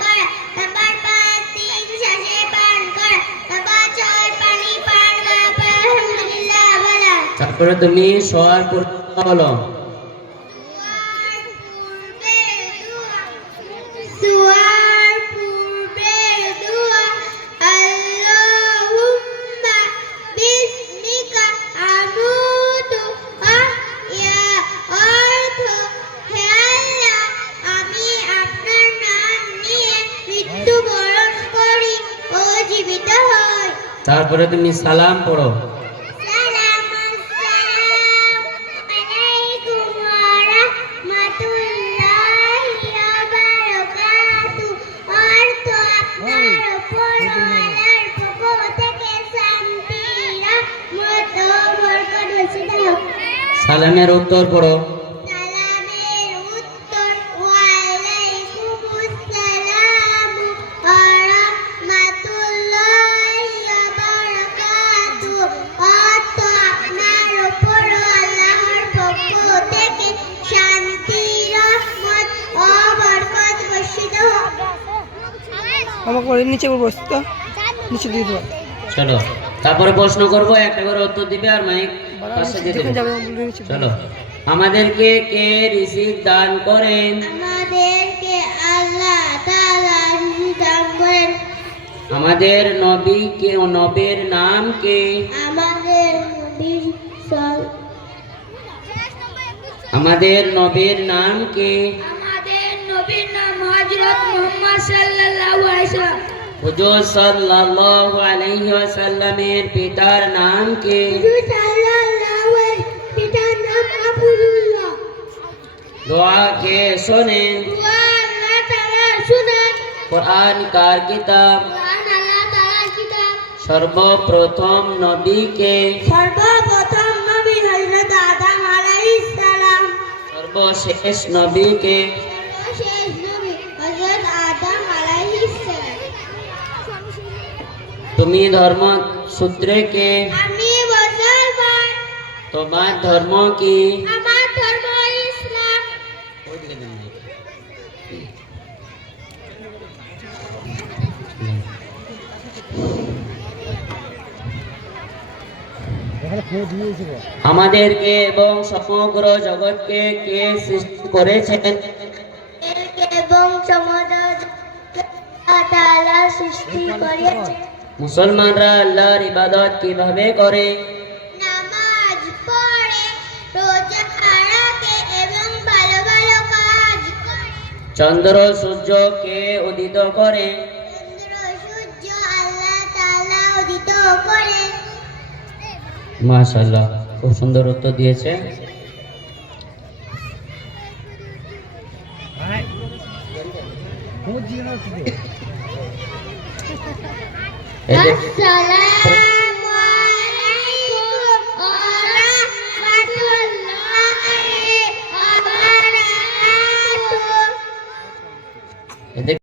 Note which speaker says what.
Speaker 1: করা। পর আলহামদুলিল্লাহ বলা।
Speaker 2: তারপরে তুমি শোয়ার পর বলো
Speaker 1: ও
Speaker 2: তুমি সালাম পড়ো। সালামের উত্তর পড়ো।
Speaker 3: আমাকে করে নিচে বসতে তো? নিচে দিয়ে দেবো।
Speaker 2: চলো তারপরে প্রশ্ন করব একটা করে উত্তর দিবে আর মাইক পাশে দিয়ে দেবে। চলো। আমাদেরকে কে রিসিভ দান করেন?
Speaker 1: আমাদেরকে আল্লাহ তাআলা রিজিক দান করেন।
Speaker 2: আমাদের নবী কে ও নবের নাম কে?
Speaker 1: আমাদের নবী সাল
Speaker 2: আমাদের নবের নাম কে? হুজুর সাল্লাল্লাহু আলাইহি ওয়াসাল্লামের পিতার নাম কে?
Speaker 1: হুজুর সাল্লাল্লাহু আলাইহি পিতার নাম আবুদুল্লাহ।
Speaker 2: দোয়া কে শোনেন?
Speaker 1: দোয়া আল্লাহ তাআলা শুনেন।
Speaker 2: কোরআন কার কিতাব?
Speaker 1: কোরআন আল্লাহ তাআলার কিতাব।
Speaker 2: সর্বপ্রথম
Speaker 1: সর্বপ্রথম নবী হযরত আদম আলাইহিস সালাম।
Speaker 2: সর্বশেষ নবীকে
Speaker 1: সর্বশেষ নবী হযরত আদম আলাইহিস সালাম
Speaker 2: তুমি ধর্ম সূত্রে কে?
Speaker 1: আমি মুসলমান।
Speaker 2: তোমার ধর্ম কি?
Speaker 1: আমার ধর্ম ইসলাম।
Speaker 2: আমাদেরকে এবং সমগ্র জগৎকে কে সৃষ্টি করেছেন
Speaker 1: এবং তাআলা সৃষ্টি করেছে।
Speaker 2: মুসলমানরা আল্লাহর ইবাদত কীভাবে করে?
Speaker 1: নামাজ পড়ে রোজা রাখে এবং ভালো ভালো কাজ করে।
Speaker 2: চন্দ্র সূর্য কে উদিত করে?
Speaker 1: চন্দ্র সূর্য আল্লাহ তাআলা উদিত করে।
Speaker 2: মাশাআল্লাহ খুব সুন্দর উত্তর দিয়েছে 我走
Speaker 1: 了。